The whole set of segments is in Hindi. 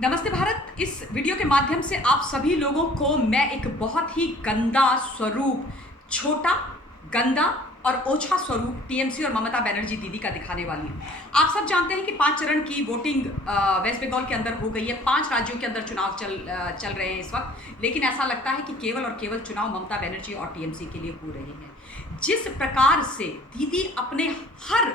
नमस्ते भारत। इस वीडियो के माध्यम से आप सभी लोगों को मैं एक बहुत ही गंदा स्वरूप, छोटा, गंदा और ओछा स्वरूप टीएमसी और ममता बनर्जी दीदी का दिखाने वाली हूँ। आप सब जानते हैं कि 5 चरण की वोटिंग वेस्ट बंगाल के अंदर हो गई है। 5 राज्यों के अंदर चुनाव चल रहे हैं इस वक्त, लेकिन ऐसा लगता है कि केवल और केवल चुनाव ममता बनर्जी और टीएमसी के लिए हो रहे हैं। जिस प्रकार से दीदी अपने हर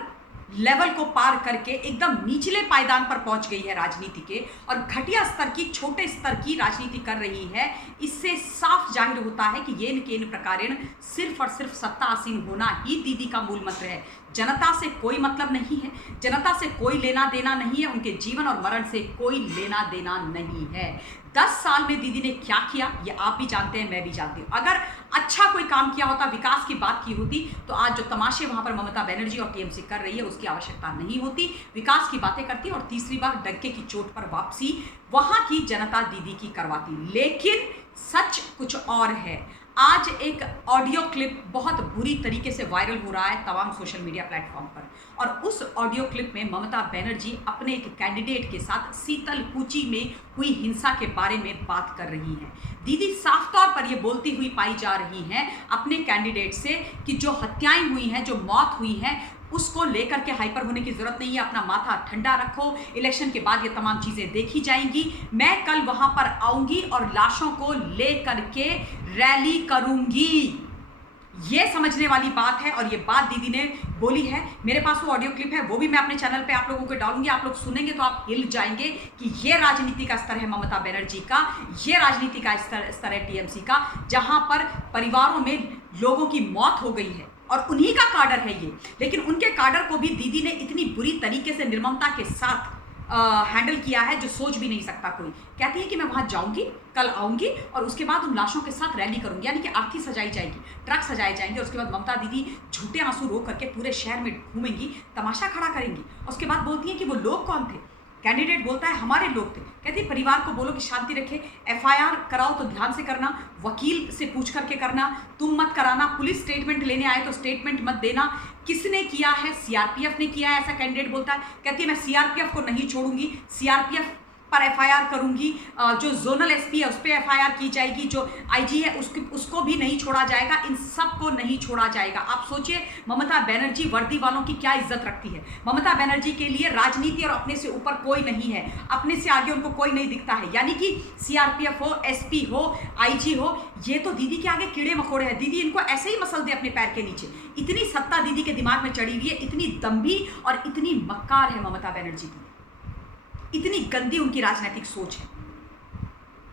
लेवल को पार करके एकदम निचले पायदान पर पहुंच गई है राजनीति के, और घटिया स्तर की, छोटे स्तर की राजनीति कर रही है, इससे साफ जाहिर होता है कि येन केन प्रकारेण सिर्फ और सिर्फ सत्ता आसीन होना ही दीदी का मूल मंत्र है। जनता से कोई मतलब नहीं है, जनता से कोई लेना देना नहीं है, उनके जीवन और मरण से कोई लेना देना नहीं है। 10 साल में दीदी ने क्या किया ये आप भी जानते हैं, मैं भी जानती हूँ। अगर अच्छा कोई काम किया होता, विकास की बात की होती, तो आज जो तमाशे वहां पर ममता बनर्जी और टीएमसी कर रही है उसकी आवश्यकता नहीं होती। विकास की बातें करती और तीसरी बार डंके की चोट पर वापसी वहां की जनता दीदी की करवाती। लेकिन सच कुछ और है। आज एक ऑडियो क्लिप बहुत बुरी तरीके से वायरल हो रहा है तमाम सोशल मीडिया प्लेटफॉर्म पर, और उस ऑडियो क्लिप में ममता बनर्जी अपने एक कैंडिडेट के साथ शीतलकुची में हुई हिंसा के बारे में बात कर रही हैं। दीदी साफ तौर पर यह बोलती हुई पाई जा रही हैं अपने कैंडिडेट से कि जो हत्याएं हुई हैं, जो मौत हुई है, उसको लेकर के हाइपर होने की जरूरत नहीं है। अपना माथा ठंडा रखो, इलेक्शन के बाद ये तमाम चीजें देखी जाएंगी। मैं कल वहां पर आऊंगी और लाशों को लेकर के रैली करूंगी। ये समझने वाली बात है, और ये बात दीदी ने बोली है। मेरे पास वो ऑडियो क्लिप है, वो भी मैं अपने चैनल पे आप लोगों को डालूंगी। आप लोग सुनेंगे तो आप हिल जाएंगे कि ये राजनीति का स्तर है ममता बनर्जी का, ये राजनीति का स्तर है टीएमसी का, जहां पर परिवारों में लोगों की मौत हो गई है और उन्हीं का काडर है ये। लेकिन उनके काडर को भी दीदी ने इतनी बुरी तरीके से निर्ममता के साथ हैंडल किया है जो सोच भी नहीं सकता कोई। कहती है कि मैं वहां जाऊंगी, कल आऊंगी और उसके बाद उन लाशों के साथ रैली करूंगी, यानी कि आरती सजाई जाएगी, ट्रक सजाए जाएंगे, और उसके बाद ममता दीदी झूठे आंसू रो करके पूरे शहर में घूमेंगी, तमाशा खड़ा करेंगी। उसके बाद बोलती है कि वो लोग कौन थे। कैंडिडेट बोलता है हमारे लोग थे। कहती है परिवार को बोलो कि शांति रखे, एफआईआर कराओ तो ध्यान से करना, वकील से पूछ करके करना, तुम मत कराना, पुलिस स्टेटमेंट लेने आए तो स्टेटमेंट मत देना। किसने किया है? सीआरपीएफ ने किया है, ऐसा कैंडिडेट बोलता है। कहती है मैं सीआरपीएफ को नहीं छोड़ूंगी, सीआरपीएफ पर एफआईआर करूंगी, जो जोनल एसपी है उस पर एफआईआर की जाएगी, जो आईजी है उसको भी नहीं छोड़ा जाएगा, इन सब को नहीं छोड़ा जाएगा। आप सोचिए ममता बनर्जी वर्दी वालों की क्या इज्जत रखती है। ममता बनर्जी के लिए राजनीति और अपने से ऊपर कोई नहीं है, अपने से आगे उनको कोई नहीं दिखता है। यानी कि सीआरपीएफ हो, एसपी हो, आईजी हो, ये तो दीदी के आगे कीड़े मकोड़े हैं। दीदी इनको ऐसे ही मसल दे अपने पैर के नीचे। इतनी सत्ता दीदी के दिमाग में चढ़ी हुई है, इतनी दम्भी और इतनी मक्कार है ममता बनर्जी की, इतनी गंदी उनकी राजनीतिक सोच है।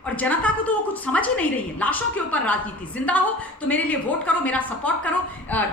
और जनता को तो वो कुछ समझ ही नहीं रही है। लाशों के ऊपर राजनीति। जिंदा हो तो मेरे लिए वोट करो, मेरा सपोर्ट करो,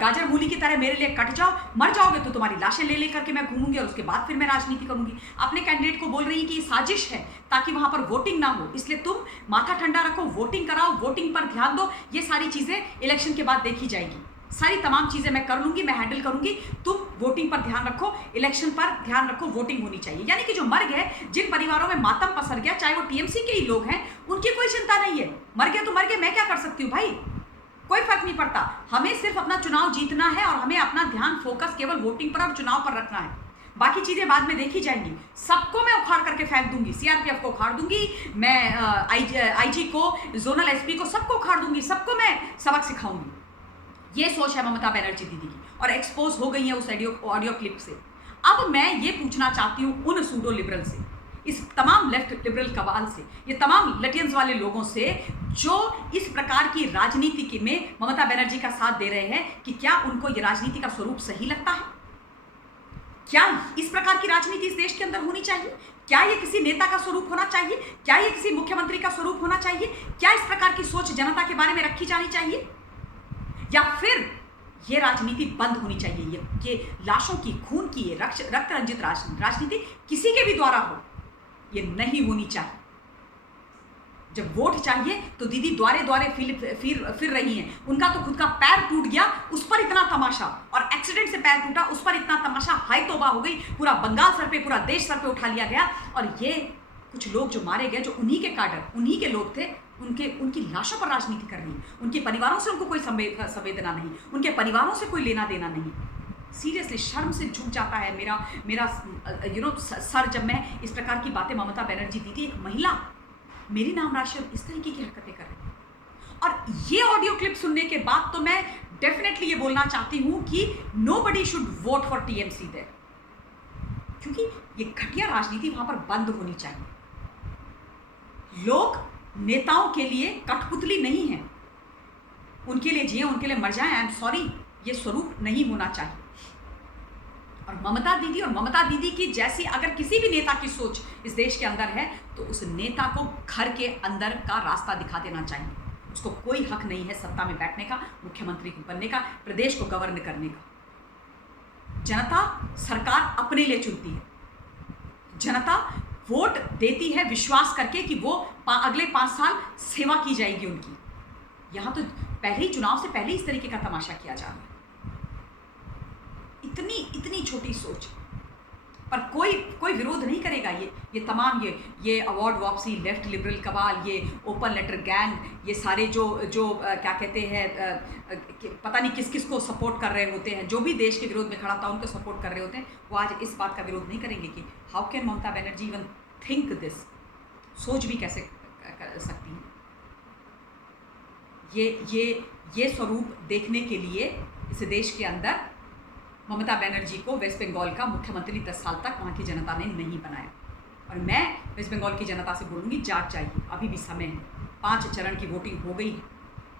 गाजर मूली की तरह मेरे लिए कट जाओ, मर जाओगे तो तुम्हारी लाशें ले लेकर के मैं घूमूंगी और उसके बाद फिर मैं राजनीति करूंगी। अपने कैंडिडेट को बोल रही है कि ये साजिश है ताकि वहां पर वोटिंग ना हो, इसलिए तुम माथा ठंडा रखो, वोटिंग कराओ, वोटिंग पर ध्यान दो। ये सारी चीजें इलेक्शन के बाद देखी जाएगी, सारी तमाम चीजें मैं कर लूंगी, मैं हैंडल करूंगी। तुम वोटिंग पर ध्यान रखो, इलेक्शन पर ध्यान रखो, वोटिंग होनी चाहिए। यानी कि जो मर गए, जिन परिवारों में मातम पसर गया, चाहे वो टीएमसी के ही लोग हैं, उनकी कोई चिंता नहीं है। मर गए तो मर गए, मैं क्या कर सकती हूँ भाई, कोई फर्क नहीं पड़ता। हमें सिर्फ अपना चुनाव जीतना है और हमें अपना ध्यान फोकस केवल वोटिंग पर और चुनाव पर रखना है। बाकी चीजें बाद में देखी जाएंगी। सबको मैं उखाड़ करके फेंक दूंगी, सीआरपीएफ को उखाड़ दूंगी, मैं आईजी को, जोनल एसपी को, सबको उखाड़ दूंगी, सबको मैं सबक सिखाऊंगी। ये सोच है ममता बनर्जी दीदी की, और एक्सपोज हो गई है उस ऑडियो क्लिप से। अब मैं ये पूछना चाहती हूँ उन सूडो लिबरल से, इस तमाम लेफ्ट लिबरल कबाल से, ये तमाम लटियंस वाले लोगों से जो इस प्रकार की राजनीति में ममता बनर्जी का साथ दे रहे हैं, कि क्या उनको ये राजनीति का स्वरूप सही लगता है? क्या इस प्रकार की राजनीति इस देश के अंदर होनी चाहिए? क्या ये किसी नेता का स्वरूप होना चाहिए? क्या ये किसी मुख्यमंत्री का स्वरूप होना चाहिए? क्या इस प्रकार की सोच जनता के बारे में रखी जानी चाहिए? या फिर ये राजनीति बंद होनी चाहिए? ये लाशों की, खून की, ये रक्त रंजित राजनीति किसी के भी द्वारा हो, ये नहीं होनी चाहिए। जब वोट चाहिए तो दीदी द्वारे द्वारे फिर रही हैं। उनका तो खुद का पैर टूट गया, उस पर इतना तमाशा, और एक्सीडेंट से पैर टूटा, उस पर इतना तमाशा, हाय तौबा हो गई, पूरा बंगाल सर पे, पूरा देश सर पे उठा लिया गया। और ये कुछ लोग जो मारे गए, जो उन्हीं के काडर, उन्हीं के लोग थे, उनकी लाशों पर राजनीति कर रही है। उनके परिवारों से उनको कोई संवेदना नहीं, उनके परिवारों से कोई लेना देना नहीं। सीरियसली शर्म से झुक जाता है मेरा मेरा सर, जब मैं इस प्रकार की बातें ममता बनर्जी दीदी, एक महिला मेरी नाम राशि और इस तरीके की हरकतें कर रही है। और ये ऑडियो क्लिप सुनने के बाद तो मैं डेफिनेटली ये बोलना चाहती हूं कि nobody should vote for TMC there, क्योंकि ये घटिया राजनीति वहां पर बंद होनी चाहिए। लोग नेताओं के लिए कठपुतली नहीं है, उनके लिए जिए, उनके लिए मर जाए। आई एम सॉरी, ये स्वरूप नहीं होना चाहिए। और ममता दीदी की जैसी अगर किसी भी नेता की सोच इस देश के अंदर है तो उस नेता को घर के अंदर का रास्ता दिखा देना चाहिए। उसको कोई हक नहीं है सत्ता में बैठने का, मुख्यमंत्री बनने का, प्रदेश को गवर्न करने का। जनता सरकार अपने लिए चुनती है। जनता वोट देती है विश्वास करके कि वो अगले 5 साल सेवा की जाएगी उनकी। यहां तो पहले ही, चुनाव से पहले इस तरीके का तमाशा किया जा रहा है। इतनी छोटी सोच पर कोई विरोध नहीं करेगा। ये तमाम ये अवार्ड वापसी, लेफ्ट लिबरल कबाल, ये ओपन लेटर गैंग, ये सारे जो क्या कहते हैं, पता नहीं किस किस को सपोर्ट कर रहे होते हैं, जो भी देश के विरोध में खड़ा था उनको सपोर्ट कर रहे होते हैं, वो आज इस बात का विरोध नहीं करेंगे कि how can Mamata Banerjee even think this. सोच भी कैसे कर सकती हैं। ये स्वरूप देखने के लिए इस देश के अंदर ममता बनर्जी को वेस्ट बंगाल का मुख्यमंत्री 10 साल तक वहाँ की जनता ने नहीं बनाया। और मैं वेस्ट बंगाल की जनता से बोलूँगी, जाग जाइए, अभी भी समय है। 5 चरण की वोटिंग हो गई है,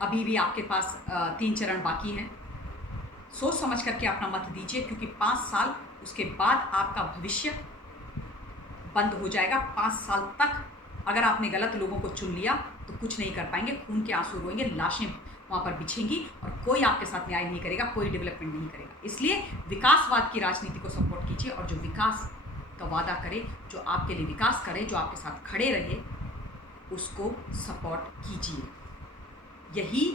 अभी भी आपके पास 3 चरण बाकी हैं। सोच समझ करके अपना मत दीजिए, क्योंकि 5 साल उसके बाद आपका भविष्य बंद हो जाएगा। 5 साल तक अगर आपने गलत लोगों को चुन लिया तो कुछ नहीं कर पाएंगे, खून के आंसू रोएंगे, लाशें वहाँ पर बिछेंगी और कोई आपके साथ न्याय नहीं करेगा, कोई डेवलपमेंट नहीं करेगा। इसलिए विकासवाद की राजनीति को सपोर्ट कीजिए और जो विकास का वादा करे, जो आपके लिए विकास करे, जो आपके साथ खड़े रहे, उसको सपोर्ट कीजिए। यही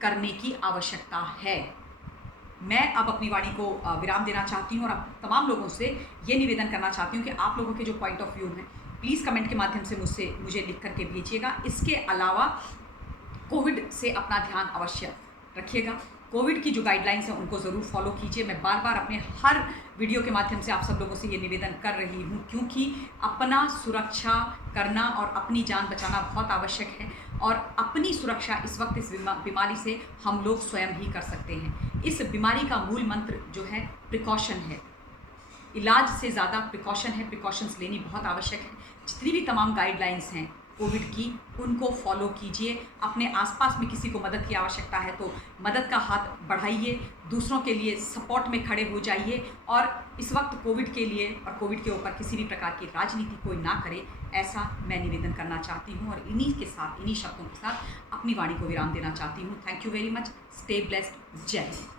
करने की आवश्यकता है। मैं अब अपनी वाणी को विराम देना चाहती हूँ और अब तमाम लोगों से ये निवेदन करना चाहती हूँ कि आप लोगों के जो पॉइंट ऑफ व्यू हैं प्लीज़ कमेंट के माध्यम से मुझे लिख करके भेजिएगा। इसके अलावा कोविड से अपना ध्यान अवश्य रखिएगा। कोविड की जो गाइडलाइंस हैं उनको ज़रूर फॉलो कीजिए। मैं बार बार अपने हर वीडियो के माध्यम से आप सब लोगों से ये निवेदन कर रही हूँ, क्योंकि अपना सुरक्षा करना और अपनी जान बचाना बहुत आवश्यक है। और अपनी सुरक्षा इस वक्त इस बीमारी से हम लोग स्वयं ही कर सकते हैं। इस बीमारी का मूल मंत्र जो है प्रिकॉशन है। इलाज से ज़्यादा प्रिकॉशन है। प्रिकॉशंस लेनी बहुत आवश्यक है। जितनी भी तमाम गाइडलाइंस हैं कोविड की, उनको फॉलो कीजिए। अपने आसपास में किसी को मदद की आवश्यकता है तो मदद का हाथ बढ़ाइए, दूसरों के लिए सपोर्ट में खड़े हो जाइए। और इस वक्त कोविड के लिए और कोविड के ऊपर किसी भी प्रकार की राजनीति कोई ना करे, ऐसा मैं निवेदन करना चाहती हूँ। और इन्हीं शब्दों के साथ अपनी वाणी को विराम देना चाहती हूँ। Thank you very much. Stay blessed. जय हिंद।